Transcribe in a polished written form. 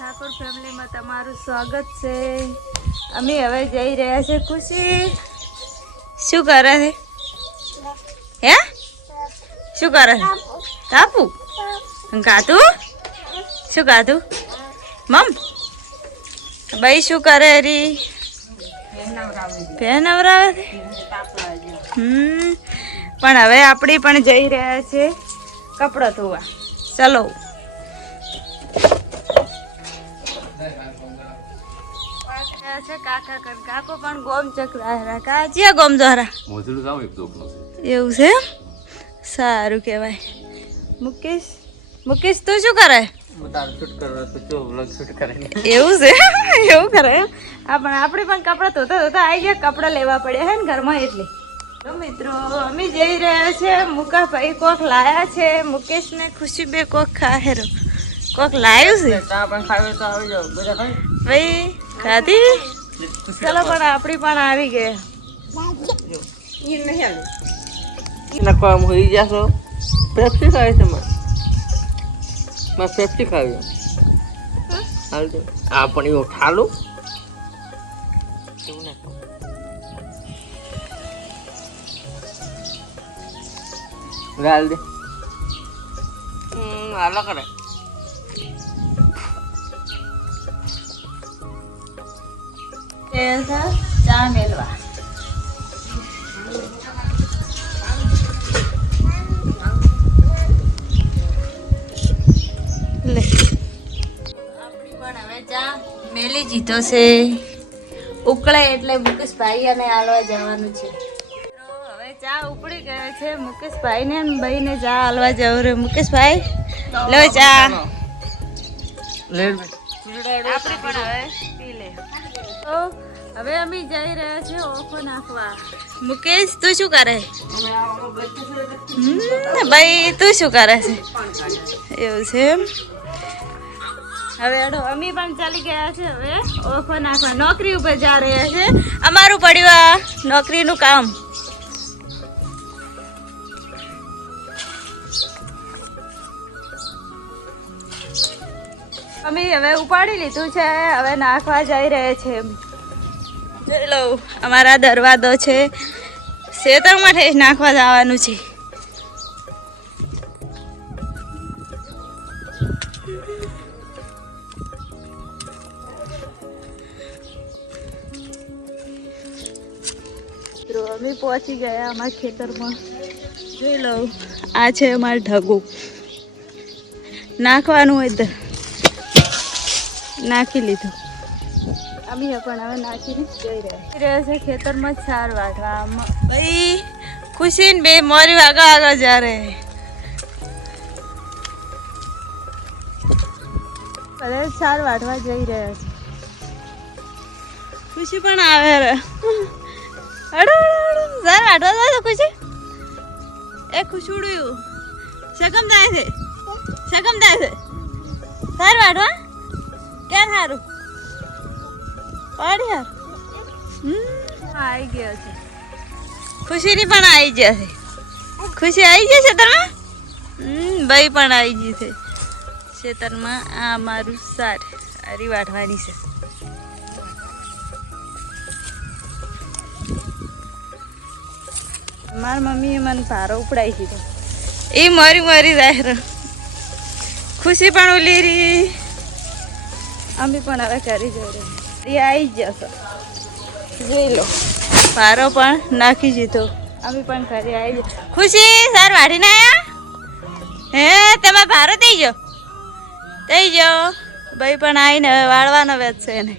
ઠાકોર ફેમિલીમાં તમારું સ્વાગત છે। અમે હવે જઈ રહ્યા છે। ખુશી શું કરે છે? હે શું કરે છે? કાપુ કાતું શું કાતું મમ ભાઈ શું કરે રી ફેન નવરાવે છે। પણ હવે આપણી પણ જઈ રહ્યા છે કપડાં ધોવા। ચલો કાકો પણ ગોમ ચકરા કાચિયા ગોમ દ્વારા એવું છે સારું કહેવાય। મુકેશ તું શું કરે? એવું છે એવું કરે આપણે પણ કપડાં ધોતા ધોતા આવી ગયા કપડાં લેવા પડ્યા હે ને ઘરમાં એટલે તો મિત્રો અમે જઈ રહ્યા છે। મુકા ભાઈ કોક લાયા છે મુકેશ ને ખુશી બે કોક ખાહેરો કોક લાવ્યું છે ભાઈ ખાધી ચલો પણ આપણી પણ આવી ગયા કામ હોઈ જશો પેપ્સી ખાવી છે મેં પેપ્સી ખાવી આ પણ એવું ઠાલું ગાલ દે હાલો કરે ચા મેલવા લે આપણી પણ હવે ચા મેલી જીધો છે ઉકળે એટલે મુકેશભાઈ અને હાલવા જવાનું છે। હવે ચા ઉકળી ગયો છે મુકેશભાઈ ને ભાઈ ને ચા હાલવા જવું રે મુકેશભાઈ લો ચા લે આપણી પણ હવે પી લે તો હવે અમે જઈ રહ્યા છીએ ઓખો નાખવા। મુકેશ તું શું કરે? ભાઈ તું શું કરે છે? એવું છે એમ હવે અમે પણ ચાલી ગયા છે હવે ઓખો નાખવા નોકરી ઉપર જા રહ્યા છે અમારું પડ્યું નોકરીનું કામ। અમે હવે ઉપાડી લીધું છે હવે નાખવા જઈ રહ્યા છે। જોઈ લો અમારા દરવાજો છે ખેતરમાં ઠેસ નાખવા જવાનું છે। અમે પહોંચી ગયા અમારા ખેતરમાં જોઈ લો આ છે અમારું ઢગું નાખવાનું હોય નાખી લીધું અમે પણ હવે નાખીને જઈ રહ્યા છે ખેતરમાં ચાર વાટવા ભાઈ ખુશી ને બે મોરી આગળ આગળ જા રહે બધા ચાર વાટવા જઈ રહ્યા છે। ખુશી પણ આવે રે અડો ચાર વાટવા જાય તો ખુશી એ ખુશુડ્યું શકમ થાય છે શકમ થાય છે ચાર વાટવા ક્યાં સારું પાડી આવી ગયો છે ખુશીની પણ આવી જશે ખુશી આવી જશે ખેતરમાં ભાઈ પણ આવી ગઈ છે ખેતરમાં આ મારું સાર હરી વાટવાની છે। મારી મમ્મીએ મને ભારો ઉપડાવી દીધો એ મરી મરી જાય ખુશી પણ ઓલી રહી અમે પણ હવે કરી જઈ રહ્યા આવી જશો જોઈ લો ભારો પણ નાખી દીધો અમે પણ ઘરે આવી જાય ખુશી સાર વાઢીને આવ્યા હે તમે ભારો થઈ જાઓ ભાઈ પણ આવીને વાળવાનો વેચ છે એને